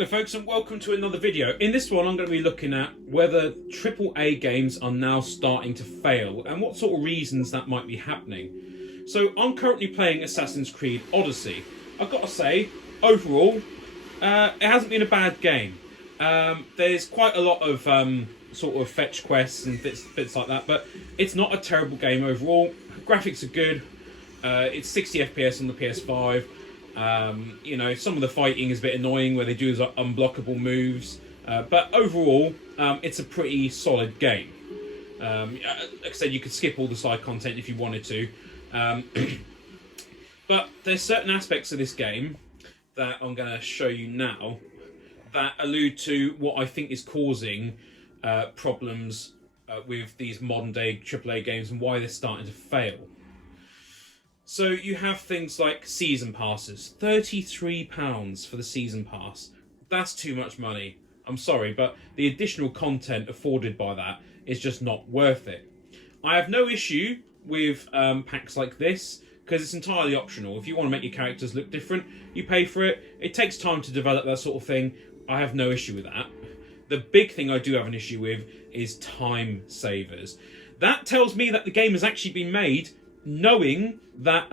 Hello folks and welcome to another video. In this one I'm going to be looking at whether AAA games are now starting to fail and what sort of reasons that might be happening. So I'm currently playing Assassin's Creed Odyssey. I've got to say, overall, it hasn't been a bad game. There's quite a lot of sort of fetch quests and bits like that, but it's not a terrible game overall. Graphics are good. It's 60 FPS on the PS5. You know, some of the fighting is a bit annoying where they do like unblockable moves, but overall it's a pretty solid game. Like I said, you could skip all the side content if you wanted to, but there's certain aspects of this game that I'm going to show you now that allude to what I think is causing problems with these modern day AAA games and why they're starting to fail. So you have things like season passes. £33 for the season pass. That's too much money. I'm sorry, but the additional content afforded by that is just not worth it. I have no issue with packs like this because it's entirely optional. If you want to make your characters look different, you pay for it. It takes time to develop that sort of thing. I have no issue with that. The big thing I do have an issue with is time savers. That tells me that the game has actually been made knowing that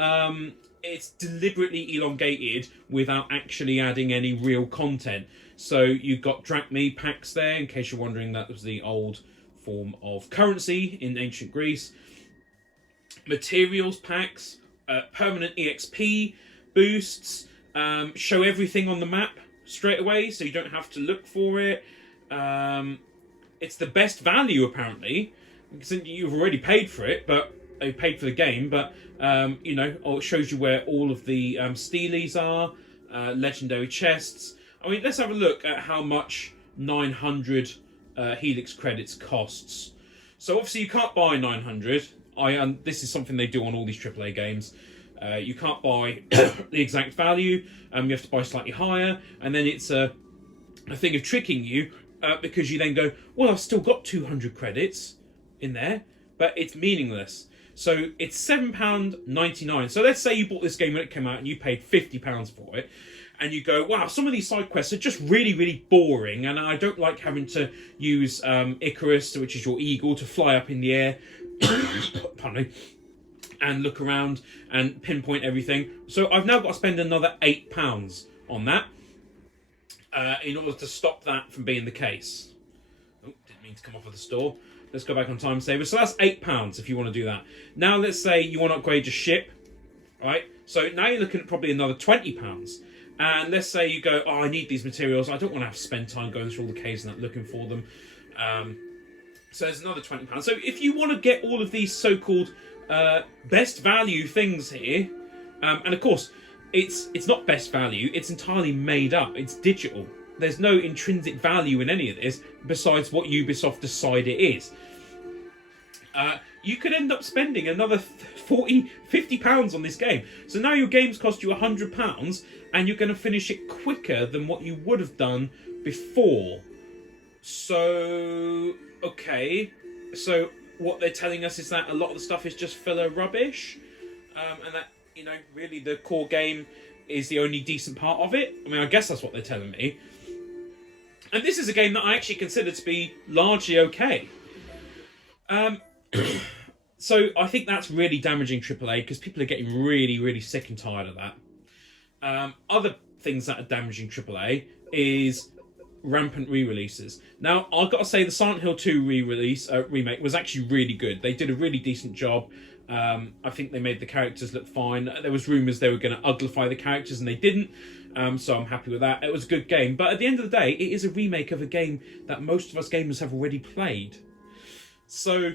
it's deliberately elongated without actually adding any real content. So you've got drachmae packs there, in case you're wondering, that was the old form of currency in ancient Greece. Materials packs, permanent EXP boosts, show everything on the map straight away so you don't have to look for it. It's the best value apparently, because you've already paid for it, but they paid for the game, but you know, it shows you where all of the steelies are, legendary chests. I mean, let's have a look at how much 900 Helix credits costs. So obviously you can't buy 900. This is something they do on all these AAA games. You can't buy the exact value. You have to buy slightly higher, and then it's a thing of tricking you because you then go, well, I've still got 200 credits in there, but it's meaningless. So it's £7.99. So let's say you bought this game when it came out and you paid £50 for it. And you go, wow, some of these side quests are just really, really boring. And I don't like having to use Icarus, which is your eagle, to fly up in the air. Pardon me. And look around and pinpoint everything. So I've now got to spend another £8 on that in order to stop that from being the case. Oh, didn't mean to come off of the store. Let's go back on time saver. So that's £8 if you want to do that. Now let's say you want to upgrade your ship, right? So now you're looking at probably another £20. And let's say you go, oh, I need these materials. I don't want to have to spend time going through all the caves and that looking for them. So there's another £20. So if you want to get all of these so-called best value things here, and of course, it's not best value. It's entirely made up. It's digital. There's no intrinsic value in any of this besides what Ubisoft decide it is. You could end up spending another £50 on this game. So now your games cost you £100 and you're going to finish it quicker than what you would have done before. So, okay. So what they're telling us is that a lot of the stuff is just filler rubbish. And that, you know, really the core game is the only decent part of it. I mean, I guess that's what they're telling me. And this is a game that I actually consider to be largely okay. So I think that's really damaging AAA because people are getting really, really sick and tired of that. Other things that are damaging AAA is rampant re-releases. Now, I've got to say the Silent Hill 2 remake was actually really good. They did a really decent job. I think they made the characters look fine. There was rumours they were going to uglify the characters and they didn't. So I'm happy with that. It was a good game. But at the end of the day, it is a remake of a game that most of us gamers have already played. So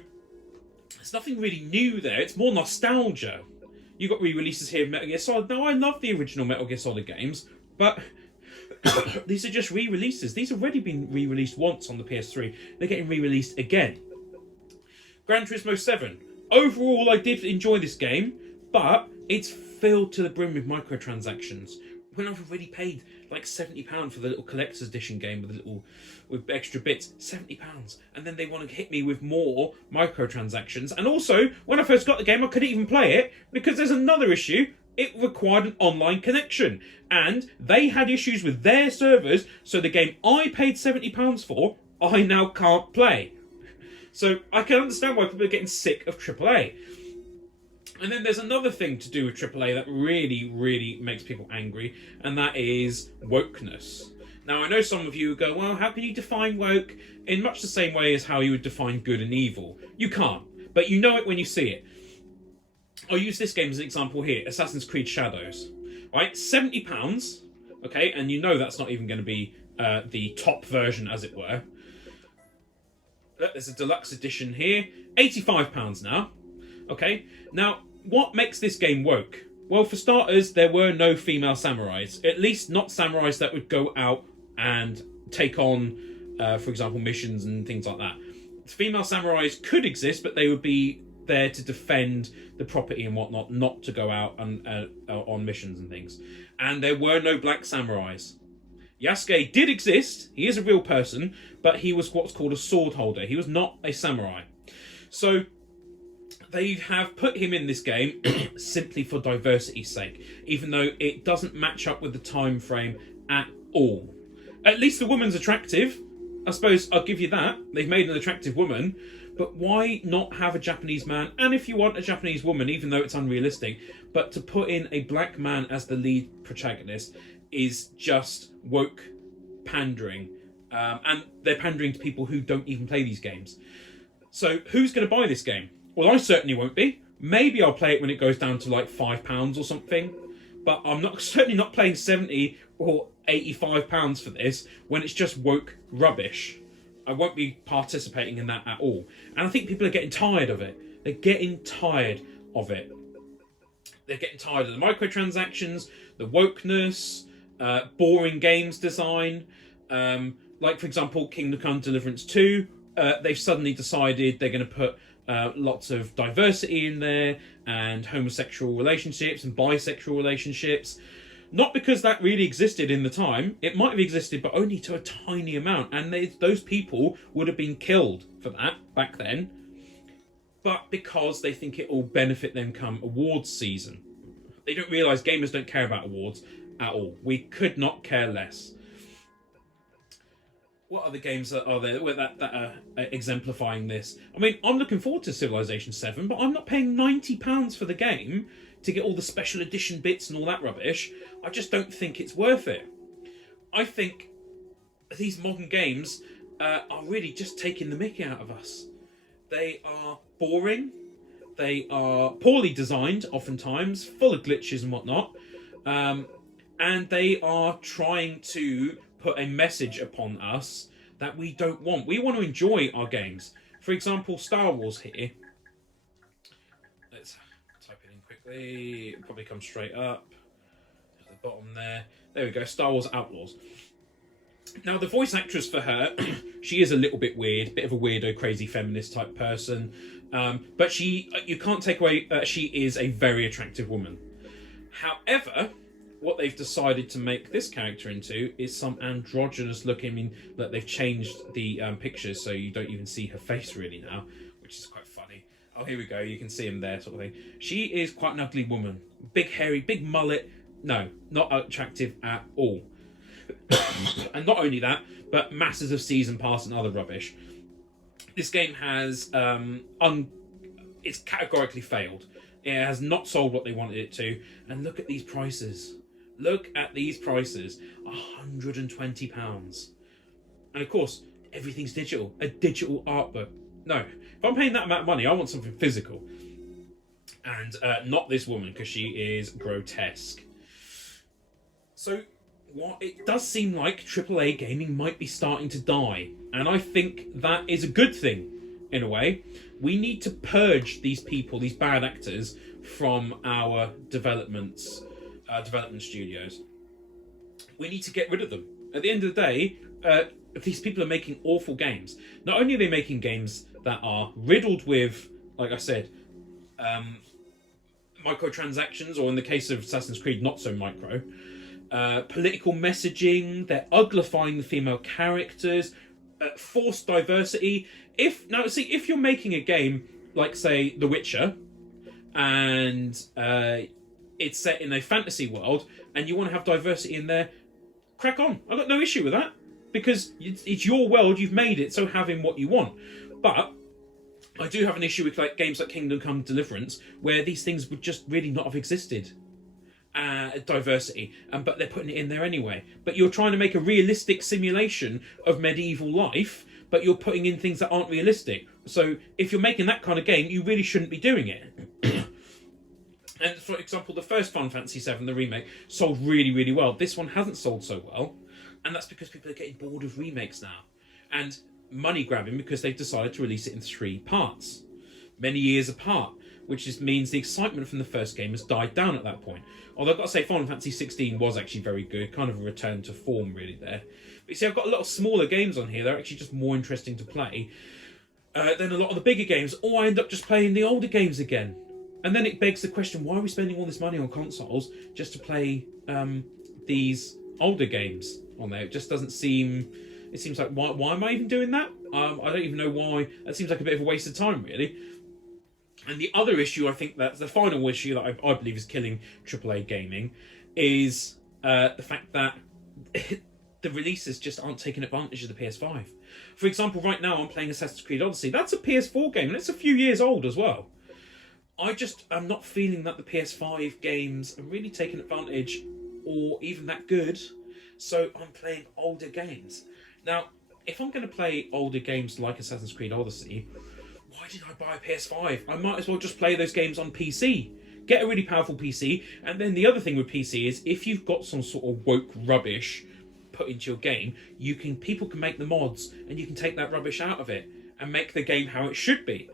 there's nothing really new there. It's more nostalgia. You got re-releases here of Metal Gear Solid. Now, I love the original Metal Gear Solid games, but these are just re-releases. These have already been re-released once on the PS3. They're getting re-released again. Gran Turismo 7. Overall, I did enjoy this game, but it's filled to the brim with microtransactions. When I've already paid like £70 for the little collector's edition game with extra bits, £70, and then they want to hit me with more microtransactions. And also, when I first got the game, I couldn't even play it because there's another issue. it required an online connection, and they had issues with their servers, so the game I paid £70 for, I now can't play. So I can understand why people are getting sick of AAA. And then there's another thing to do with AAA that really, really makes people angry, and that is wokeness. Now, I know some of you go, well, how can you define woke in much the same way as how you would define good and evil? You can't, but you know it when you see it. I'll use this game as an example here, Assassin's Creed Shadows. Right, £70, okay, and you know that's not even going to be the top version, as it were. There's a deluxe edition here, £85 now. Okay, now, what makes this game woke? Well, for starters, there were no female samurais. At least not samurais that would go out and take on, for example, missions and things like that. Female samurais could exist, but they would be there to defend the property and whatnot, not to go out on missions and things. And there were no black samurais. Yasuke did exist. He is a real person, but he was what's called a sword holder. He was not a samurai. So they have put him in this game simply for diversity's sake, even though it doesn't match up with the time frame at all. At least the woman's attractive. I suppose I'll give you that. They've made an attractive woman, but why not have a Japanese man? And if you want a Japanese woman, even though it's unrealistic, but to put in a black man as the lead protagonist is just woke pandering. And they're pandering to people who don't even play these games. So who's going to buy this game? Well, I certainly won't be. Maybe I'll play it when it goes down to like £5 or something. But I'm certainly not playing 70 or £85 for this when it's just woke rubbish. I won't be participating in that at all. And I think people are getting tired of it. They're getting tired of it. They're getting tired of the microtransactions, the wokeness, boring games design. Like, for example, Kingdom Come Deliverance 2. They've suddenly decided they're going to put lots of diversity in there, and homosexual relationships and bisexual relationships. Not because that really existed in the time. It might have existed, but only to a tiny amount. And those people would have been killed for that back then. But because they think it will benefit them come awards season. They don't realise gamers don't care about awards at all. We could not care less. What other games are there that are exemplifying this? I mean, I'm looking forward to Civilization 7, but I'm not paying £90 for the game to get all the special edition bits and all that rubbish. I just don't think it's worth it. I think these modern games are really just taking the mickey out of us. They are boring. They are poorly designed, oftentimes, full of glitches and whatnot. And they are trying to put a message upon us that we don't want. We want to enjoy our games. For example, Star Wars here. Let's type it in quickly. It'll probably come straight up. At the bottom there. There we go, Star Wars Outlaws. Now, the voice actress for her, she is a little bit weird, bit of a weirdo, crazy feminist type person. But you can't take away that she is a very attractive woman. However, what they've decided to make this character into is some androgynous looking. I mean, that they've changed the pictures so you don't even see her face really now, which is quite funny. Oh, here we go. You can see him there, sort of thing. She is quite an ugly woman. Big, hairy, big mullet. No, not attractive at all. And not only that, but masses of season pass and other rubbish. This game has it's categorically failed. It has not sold what they wanted it to. And look at these prices. Look at these prices. £120. And of course, everything's digital. A digital art book. No, if I'm paying that amount of money, I want something physical. And not this woman, because she is grotesque. So, it does seem like AAA gaming might be starting to die. And I think that is a good thing, in a way. We need to purge these people, these bad actors, from our development studios. We need to get rid of them. At the end of the day, these people are making awful games. Not only are they making games that are riddled with, like I said, microtransactions, or in the case of Assassin's Creed, not so micro, political messaging, they're uglifying the female characters, forced diversity. If you're making a game like, say, The Witcher, and it's set in a fantasy world and you want to have diversity in there, crack on. I've got no issue with that, because it's your world, you've made it, so have in what you want. But I do have an issue with games like Kingdom Come Deliverance, where these things would just really not have existed. Diversity, but they're putting it in there anyway. But you're trying to make a realistic simulation of medieval life, but you're putting in things that aren't realistic. So if you're making that kind of game, you really shouldn't be doing it. And for example, the first Final Fantasy VII, the remake, sold really, really well. This one hasn't sold so well, and that's because people are getting bored of remakes now. And money grabbing because they've decided to release it in 3 parts, many years apart, which means the excitement from the first game has died down at that point. Although I've got to say, Final Fantasy 16 was actually very good, kind of a return to form really there. But you see, I've got a lot of smaller games on here that are actually just more interesting to play than a lot of the bigger games, or I end up just playing the older games again. And then it begs the question, why are we spending all this money on consoles just to play these older games on there? It just doesn't seem... It seems like, why am I even doing that? I don't even know why. That seems like a bit of a waste of time, really. And the other issue, I think that's the final issue that I believe is killing AAA gaming, is the fact that the releases just aren't taking advantage of the PS5. For example, right now I'm playing Assassin's Creed Odyssey. That's a PS4 game, and it's a few years old as well. I'm not feeling that the PS5 games are really taking advantage or even that good, so I'm playing older games. Now, if I'm going to play older games like Assassin's Creed Odyssey, why did I buy a PS5? I might as well just play those games on PC. Get a really powerful PC, and then the other thing with PC is if you've got some sort of woke rubbish put into your game, people can make the mods, and you can take that rubbish out of it and make the game how it should be.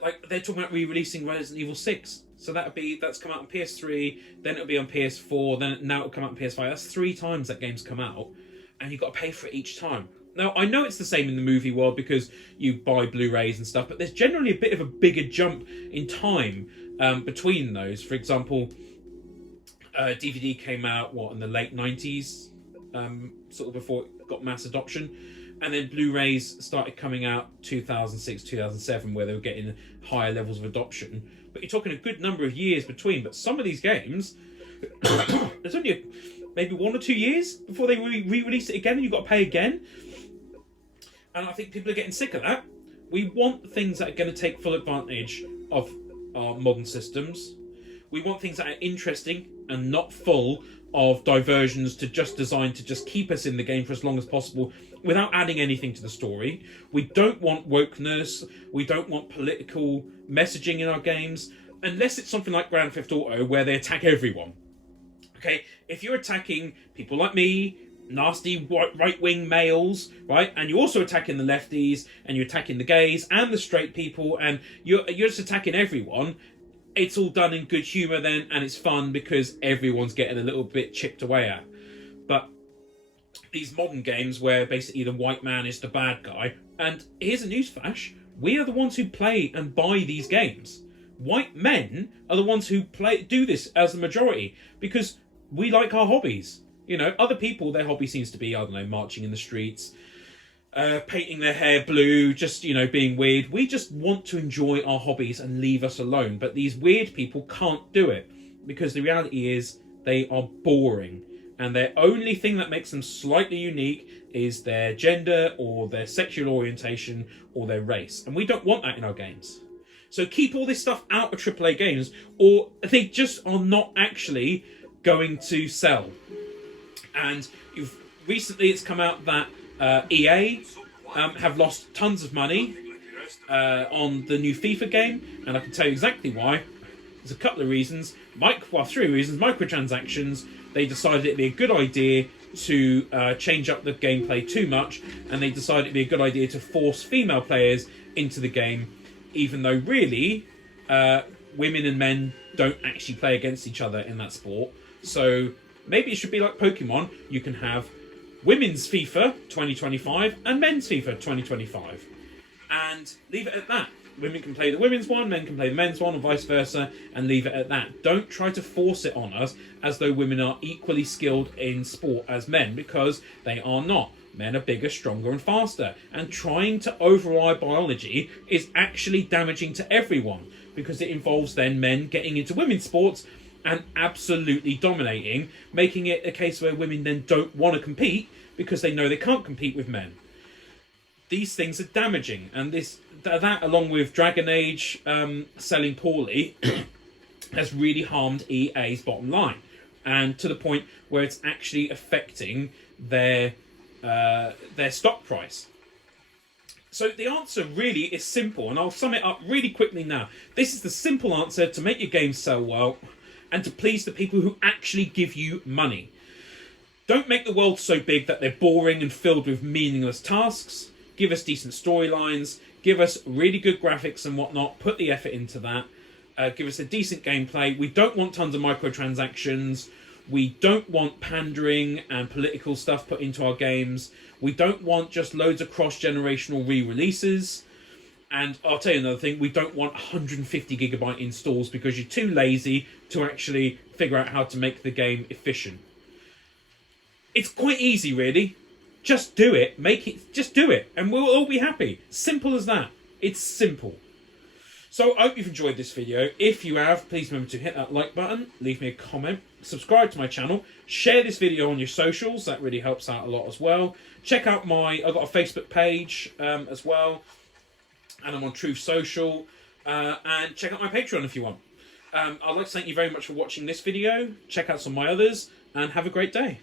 Like they're talking about re-releasing Resident Evil 6, so that's come out on PS3, then it'll be on PS4, then now it'll come out on PS5. That's 3 times that game's come out, and you've got to pay for it each time. Now, I know it's the same in the movie world because you buy Blu-rays and stuff, but there's generally a bit of a bigger jump in time between those. For example, DVD came out, in the late 90s, sort of before it got mass adoption. And then Blu-rays started coming out 2006, 2007, where they were getting higher levels of adoption. But you're talking a good number of years between. But some of these games, there's only maybe 1 or 2 years before they re-release it again, and you've got to pay again. And I think people are getting sick of that. We want things that are going to take full advantage of our modern systems. We want things that are interesting and not full of diversions designed to just keep us in the game for as long as possible without adding anything to the story. We don't want wokeness. We don't want political messaging in our games, unless it's something like Grand Theft Auto where they attack everyone. Okay, if you're attacking people like me, nasty right-wing males, right, and you're also attacking the lefties, and you're attacking the gays and the straight people, and you're just attacking everyone, it's all done in good humour then, and it's fun because everyone's getting a little bit chipped away at. But these modern games where basically the white man is the bad guy, and here's a newsflash, we are the ones who play and buy these games. White men are the ones who do this as the majority, because we like our hobbies. You know, other people, their hobby seems to be, I don't know, marching in the streets, painting their hair blue, just, being weird. We just want to enjoy our hobbies and leave us alone. But these weird people can't do it, because the reality is they are boring. And their only thing that makes them slightly unique is their gender or their sexual orientation or their race. And we don't want that in our games. So keep all this stuff out of AAA games, or they just are not actually going to sell. And recently it's come out that EA have lost tons of money on the new FIFA game, and I can tell you exactly why. There's a couple of reasons. 3 reasons. Microtransactions. They decided it'd be a good idea to change up the gameplay too much, and they decided it'd be a good idea to force female players into the game, even though really women and men don't actually play against each other in that sport. So maybe it should be like Pokemon. You can have women's FIFA 2025 and men's FIFA 2025. And leave it at that. Women can play the women's one, men can play the men's one, and vice versa, and leave it at that. Don't try to force it on us as though women are equally skilled in sport as men, because they are not. Men are bigger, stronger, and faster. And trying to override biology is actually damaging to everyone. because it involves then men getting into women's sports and absolutely dominating, making it a case where women then don't want to compete because they know they can't compete with men. These things are damaging, and that along with Dragon Age selling poorly has really harmed EA's bottom line, and to the point where it's actually affecting their stock price. So the answer really is simple, and I'll sum it up really quickly now. This is the simple answer to make your games sell well and to please the people who actually give you money. Don't make the world so big that they're boring and filled with meaningless tasks. Give us decent storylines, give us really good graphics and whatnot, put the effort into that, give us a decent gameplay. We don't want tons of microtransactions, we don't want pandering and political stuff put into our games, we don't want just loads of cross-generational re-releases, and I'll tell you another thing, we don't want 150 gigabyte installs because you're too lazy to actually figure out how to make the game efficient. It's quite easy, really. Just do it. Just do it. And we'll all be happy. Simple as that. It's simple. So I hope you've enjoyed this video. If you have, please remember to hit that like button, leave me a comment, subscribe to my channel, share this video on your socials. That really helps out a lot as well. Check out I've got a Facebook page as well. And I'm on Truth Social. And check out my Patreon if you want. I'd like to thank you very much for watching this video. Check out some of my others. And have a great day.